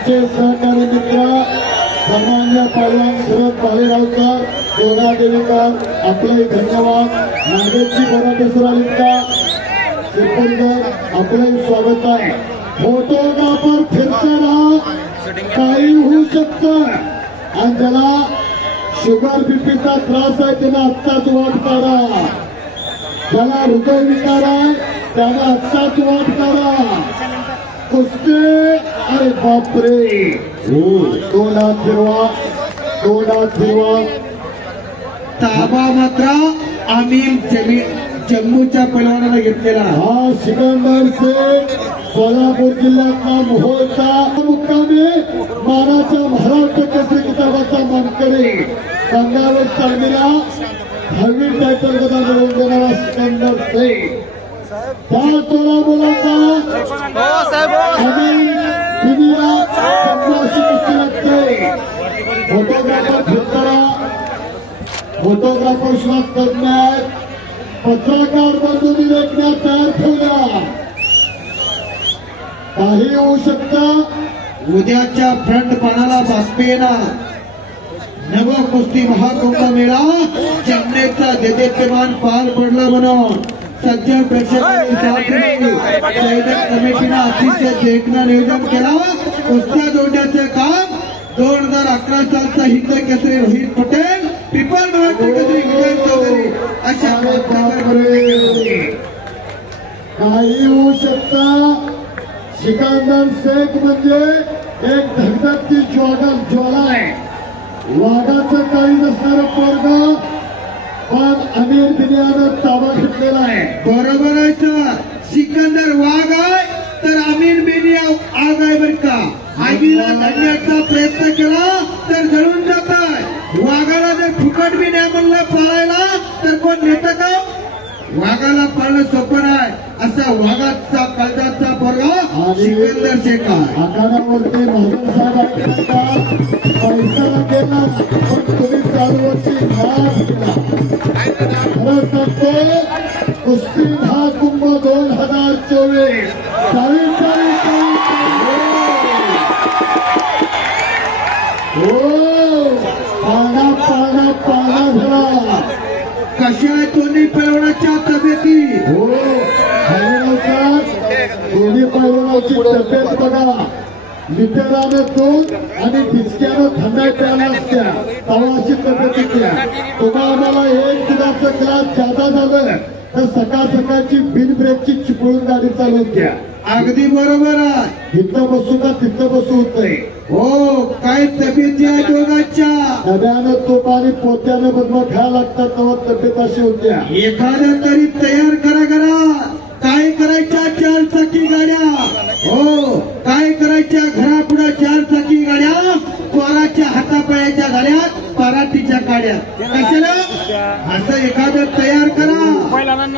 आमचे सहकारी मित्र सामान्य पैलवान शरद भालेरावकर गोगा देवेकर आपले धन्यवाद. नागेशजी बराटेसर आलीत का आपले स्वागत आहे. फोटोग्राफर फिरताना काही होऊ शकतं आणि ज्याला शुगर बीपीचा त्रास आहे त्याला आत्ताच वाट काढा. ज्याला हृदयविकार आहे त्याला आत्ताच वाट काढा. कुस्ती अरे बापरे तोंडात फिरवा. ताबा मात्र आम्ही जम्मूच्या पैलवानाला घेतलेला. हा सिकंदर शेख सोलापूर जिल्ह्यातला मोहोळचा मुक्कामी मानाच्या महाराष्ट्र केसरी किताबाचा मानकरी गंगावेश तालमीला 10वी टायटल गदा मिळवून देणारा सिकंदर शेख. त्या तोडा बोलाचा कुस्ती लागते. फोटोग्राफर फिरताना फोटोग्राफर शॉट करण्यात पत्रकार बंधूंनी देखण्या तयार ठेवल्या. काही होऊ शकतं. उद्याच्या फ्रंट पानाला बातमी येणार. नव कुस्ती महाकुंभ मेळा चेन्नईचा देदीप्यमान पार पडला म्हणून सज्जन प्रेक्षकांनी सैनिक कमिटीनं अतिशय देखणं नियोजन केला. कुस्त्या जोडण्याचं काम 2011 सालचा हिंद केसरी रोहित पटेल ट्रिपल महाराष्ट्र केसरी विजय चौधरी अशा काही होऊ शकतं. सिकंदर शेख म्हणजे एक धगधगती ज्वाला आहे. वाघाचं काही नसणारं पोरग पण अमीर बिनियानं ताबा घेतलेला आहे. बरोबर आहे सर. सिकंदर वाघ आहे तर अमीर बिनिया आग आहे बरं का. आगीला लढण्याचा प्रयत्न केला तर जळून जात आहे. वाघाला जर फुकट बी नाही म्हणलं पाळायला तर कोण नेतं का. वाघाला पाळणं सोपं आहे. असा वाघाचा काळजाचा पोरगा सिकंदर शेख आहे. आखाड्यावरती महाजन साहेब पैसा गेला पण तुम्ही चालू वर्षी केला. खरं सांगतो कुस्ती महाकुंभ 2024 पाळणा झाला. कशा आहे दोन्ही पैलवानाच्या तब्येती. दोन्ही पैलवानाची तब्येत बघा. लिटरानं दूध आणि ठिचक्यानं थंडाई प्यायला असत्या तेव्हा अशी तब्येतीच्या. तुम्हाला आम्हाला एक दुधाचं ग्लास जादा झालं तर सकाळ सकाळची बिन ब्रेकची चिपळून गाडी चालवून घ्या. अगदी बरोबर आहे. इथं बसू का तिथं बसू होतंय. हो काय तब्येती आहे दोघांच्या. डब्यानं तूप आणि पोत्यानं बदमा खायला लागतात तेव्हा तब्येत अशी होत्या. एखाद्या तरी तयार करा. काय करायच्या 4 चाकी गाड्या. हो काय करायच्या घरापुढे 4 चाकी गाड्या. पोराच्या हातापायाच्या गाड्यात पराठीच्या गाड्या. कशाला असं एखादं तयार करा.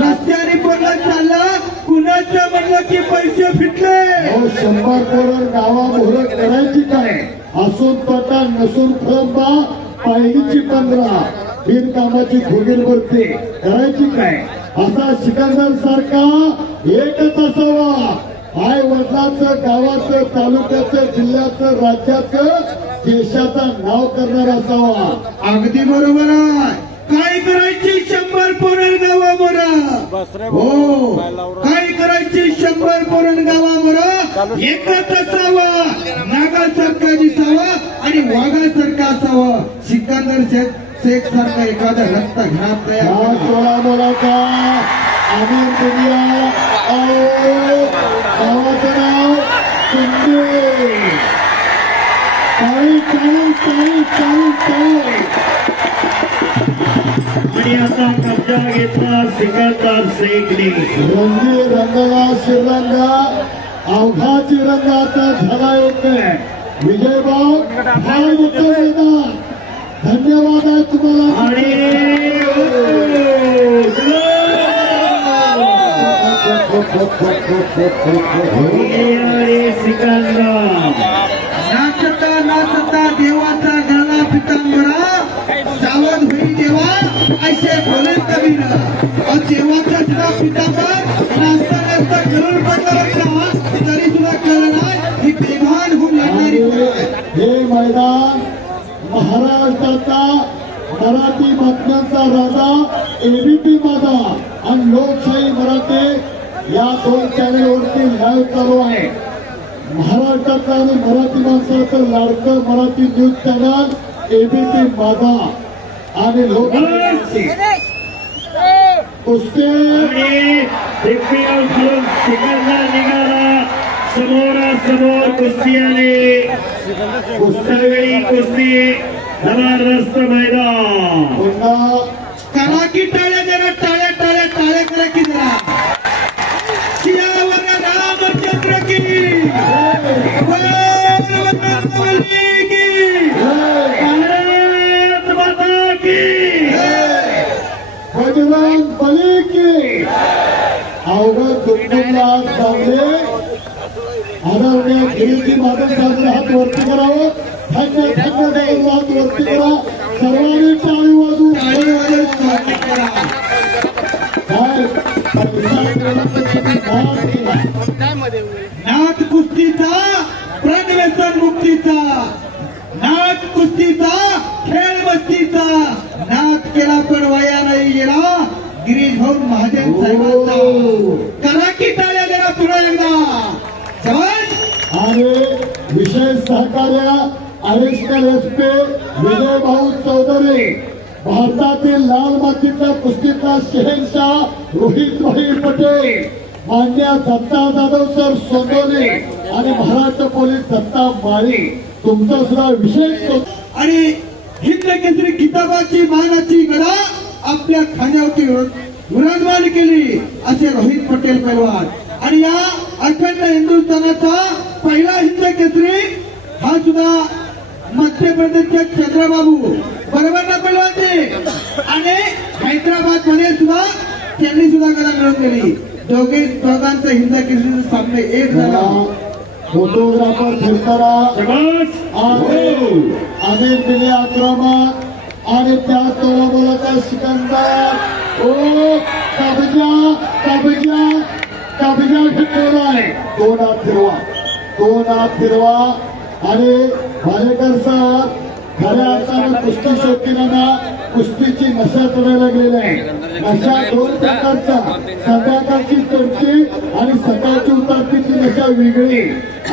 रस्त्याने बोललं चाललं कुणाचं म्हणलं की पैसे फिटले. 100 करोड गावा मोहर करायची काय. असून तोटा नसून फळंबा पहिलीची 15 बिनकामाची भोगीरवरती करायची काय. असा सिकंदर सारखा एकच असावा. आई वडिलाचं गावाचं तालुक्याचं जिल्ह्याचं राज्याचं देशाचं नाव करणारा असावा. अगदी बरोबर आहे. काय करायची 100 पोरण गावावर. हो काय करायची 100 पोरण गावावर. एकच असावा. नागासारखा दिसावा आणि वाघासारखा असावा. सिकंदर शेख सारखा एखादा रक्त घरात तयार. सोळा बोलाचा अमीर बिनिया गावाचं नाव शिंदे. आणि आता कब्जा घेतला सिकंदर शेखने. रंगी रंगाला श्रीरंगा अवघाची रंग आता झाला येत. विजयभाऊ फार मोठं मैदान. धन्यवाद आहे तुम्हाला. आणि सिकंदर नाचता देवाचा गळा पितांबरा सावध होई देवा असे बोले कबीर. देवाचा सुद्धा पितांबर नाचता नाचता जरूर पडला तरी सुद्धा कळलं नाही ही बेभान होऊन लागणारी हे मैदान महाराष्ट्राचा मराठी बातम्यांचा राजा एबीपी माझा आणि लोकशाही मराठी या 2 चॅनेलवरती लाईव्ह चालू आहे. महाराष्ट्राचं आणि मराठी माणसाचं लाडकं मराठी न्यूज चॅनल एबीपी माझा आणि लोकशाही कुस्ती निघाला समोरासमोर कुस्ती आली. सगळी कुस्ती जबरदस्त मैदान. पुन्हा करा की टाळ्या जरा टाळ्या टाळ्या टाळ्या करा की जरा सियावर रामचंद्र की भारत माता की बजरंग बली की अवघड दुर्गमला चांगले आदरणीय गिरीजी माधव साहेब हात वरती करावं. धन्य धन्य हात वरती करा. सर्वांनी टाळी वाजवून नाथ कुस्तीचा प्रणव्यसन मुक्तीचा नाथ कुस्तीचा खेळ मस्तीचा नाथ केला पण वया नाही गेला गिरीश भाऊ महाजन साहेबांचा. करा की टाळ्या जरा पुन्हा एकदा शाबास. आणि विशेष सहकार्य ॲडिशनल एसपी विजय भाऊ चौधरी, भारतातील लाल मातीच्या कुस्तीचा शहेनशाह रोहितभाई पटेल, मान्य दत्ता जाधव सर सोनोले आणि महाराष्ट्र पोलीस दत्ता माळी तुमचा सुद्धा विशेष आणि हिंद केसरी किताबाची मानाची गदा आपल्या खांद्यावरती विराजमान केली असे रोहित पटेल पैलवान. आणि या अखंड हिंदुस्थानाचा पहिला हिंद केसरी हा सुद्धा मध्य प्रदेशचे चंद्रबाबू बरोबर ना पैलवान. आणि हैदराबाद मध्ये सुद्धा त्यांनी सुद्धा गदा मिळवून दिली. दोघांचा हिंद केसरी सामने एक झाला. फोटोग्राफर फिरताना आमिर दिले आक्रमक आणि त्या तोलाबोलाचा सिकंदर ओ कब्जा कब्जा कब्जा घेतलेला आहे. 2 हात फिरवा आणि भालेकर साहेब खऱ्या अर्थानं कुस्ती शौकीनांना कुस्तीची नशा चढायला गेलेली आहे. नशा 2 प्रकारच्या, संध्याकाळची चढची आणि सकाळची उतरतीची नशा वेगळी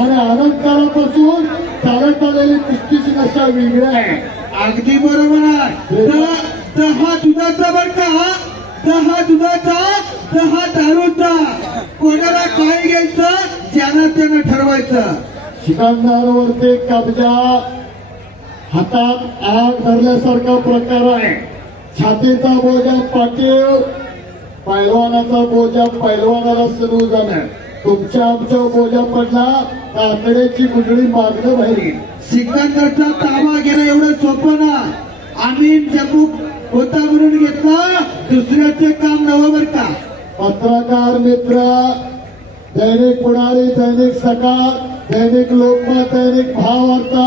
आणि अलंकारापासून चालत आलेली कुस्तीची नशा वेगळी आहे. अगदी बरोबर आहे. 10 दुधाचा बर का 10 दुधाचा 10 दारूचा कोणाला काय घ्यायचं ज्यानं त्यानं ठरवायचं. शिकंदरवरती कब्जा, हातात आग धरल्यासारखा प्रकार आहे. छातीचा बोजा पाटील, पैलवानाचा बोजा पैलवानाला सुरू जाणं. तुमच्या आमच्या बोजा पडला काकड्याची गुंडळी मागणं बाहेर. सिकंदरचा ताबा घेणं एवढं सोपं ना. आम्ही जम्मू होता म्हणून घेतला दुसऱ्याचे काम नवं बर का. पत्रकार मित्र, दैनिक पुढारी, दैनिक सकाळ, दैनिक लोकमत, दैनिक भावार्ता,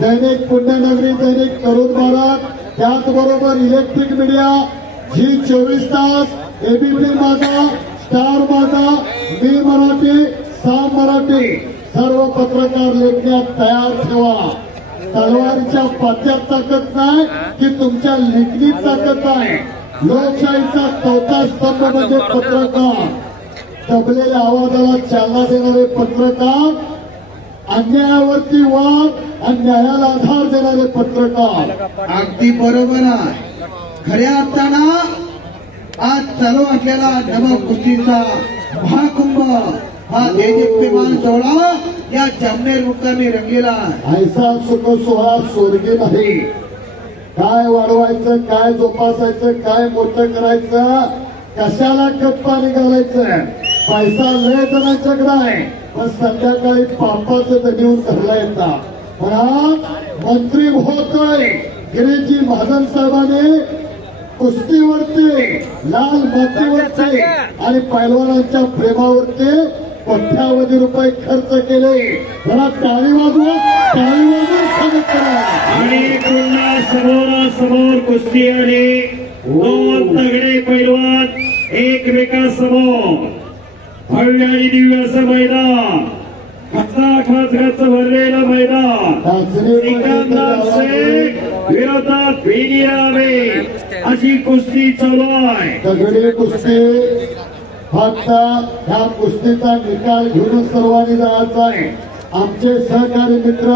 दैनिक पुण्यनगरी, दैनिक तरुण भारत, त्याचबरोबर इलेक्ट्रिक मीडिया, जी 24 तास, एबीपी माझा, स्टार माझा, मी मराठी, साम मराठी, सर्व पत्रकार लेखण्यात तयार ठेवा. तलवारीच्या पात्यात ताकद नाही की तुमच्या लेखणीत ताकद आहे. लोकशाहीचा 4था स्तंभ म्हणजे पत्रकार. दबलेल्या आवाजाला चालना देणारे पत्रकार, अन्यायावरती वाद आणि न्यायाला आधार देणारे पत्रकार. अगदी बरोबर आहे. खऱ्या अर्थानं आज चालू असलेला नवा कुस्तीचा महाकुंभ हा देदीप्यमान सोहळा या जामनेर मुक्कामी रंगलेला आहे. ऐसा सुख सोहळा स्वर्गी नाही. काय वाढवायचं, काय जोपासायचं, काय मोठं करायचं, कशाला खत पाणी घालायचं. पैसा लय जणांच्याकडे आहे पण संध्याकाळी पापाचं दडीवर धरला येतात. पण आज मंत्री होतोय गिरीजी महाजन साहेबांनी कुस्तीवरती, लाल मातीवरती आणि पैलवानांच्या प्रेमावरती कोट्यावधी रुपये खर्च केले. जरा टाळी वाजवा, टाळी वाजवून स्वागत करा. आणि पुन्हा समोरासमोर कुस्ती आली. 2 तगडे पैलवान एकमेकांसमोर भव्य आणि दिव्य असं मैदान. खचाखच भरलेलं मैदान सिकंदर शेख विरोधात भिगिरावे अशी कुस्ती चालू आहे. दगडी कुस्ती फक्त ह्या कुस्तीचा निकाल घेऊनच सर्वांनी जायचा आहे. आमचे सहकारी मित्र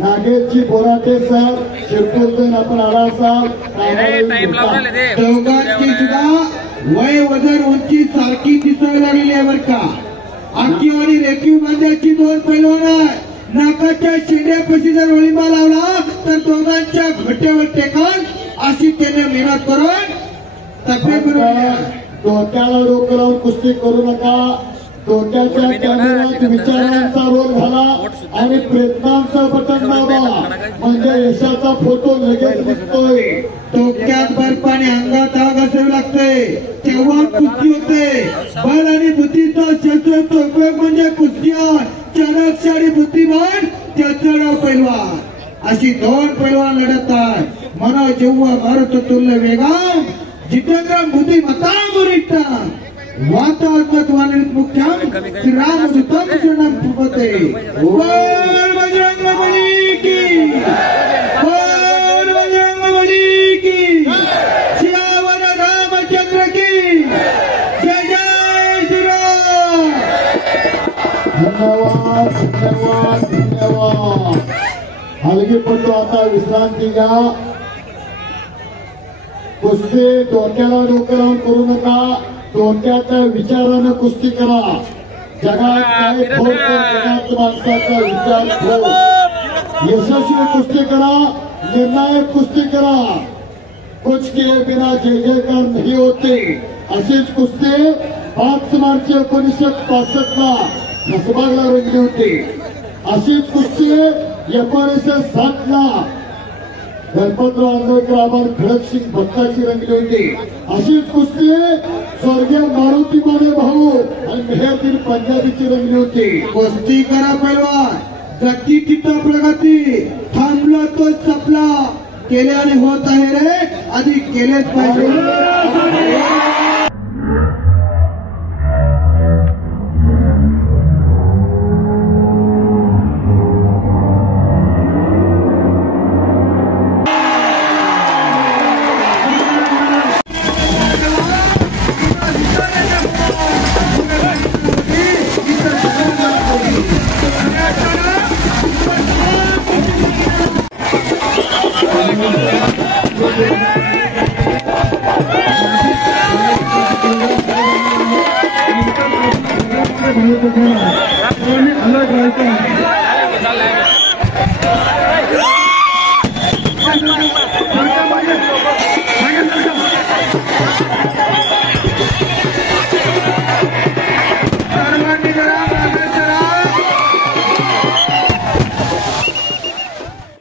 नागेशजी बोराटे सर शिरपूरचे आपण आला असाल दोघांची सुद्धा वय वजन उंची सारखी दिसायला लागली आहे बरं का. आखीव आणि रेखीव बांध्याची दोन पैलवान आहे. नाकाच्या शेंड्यापाशी जर ओळीबा लावला तर दोघांच्या घट्यावर टेकन अशी त्याने मेहनत करून तब्येत बनवली. डोक्याला डोकं लावून कुस्ती करू नका. डोक्याच्या कॅमेऱ्यात विचारांचा रोल घाला आणि प्रयत्नांचं बटन दाबा म्हणजे यशाचा फोटो लगेच दिसतोय. डोक्यात बर्फ आणि अंगात आग असावी लागते तेव्हा कुस्ती होते. बल आणि बुद्धीचा शस्त्राचा उपयोग म्हणजे कुस्त्या. चाणक्य आणि बुद्धिमान त्याचा नाव पैलवान. अशी दोन पैलवान लढत आहेत. मनो जेव्हा भारत तुल्य वेगाम जितेंद्र बुद्धिमत्ता वरिष्ठ वातात्मक वानरित मुख्याम श्रीरामदूतम शरणम प्रपते. बोल बजरंगबली की, बोल बजरंगबली की, सियावर रामचंद्र की जय जय श्रीराम. धन्यवाद धन्यवाद धन्यवाद. हलगीपटू आता विश्रांती घ्या. कुस्ती डोक्याला डोकं लावून करू नका. डोक्याच्या विचारानं कुस्ती करा. जगात काय ठोक जगात माणसाचा विचार ठेव. यशस्वी कुस्ती करा. निर्णायक कुस्ती करा. कुछ किए बिना जय जयकार नाही होते. अशीच कुस्ती 5 मार्च 1965ला कसबागला रंगली होती. अशीच कुस्ती 1960ला गणपतराव आंबेडकर आभार खडकसिंग भक्ताची रंगली होती. अशीच कुस्ती स्वर्गीय मारुती माने भाऊ आणि मेहरदीन पंजाबीची रंगली होती. कुस्ती करा पैलवान. गती तिथं प्रगती. थांबला तो सपला. केल्याने होत आहे रे. आधी केलेच पाहिजे.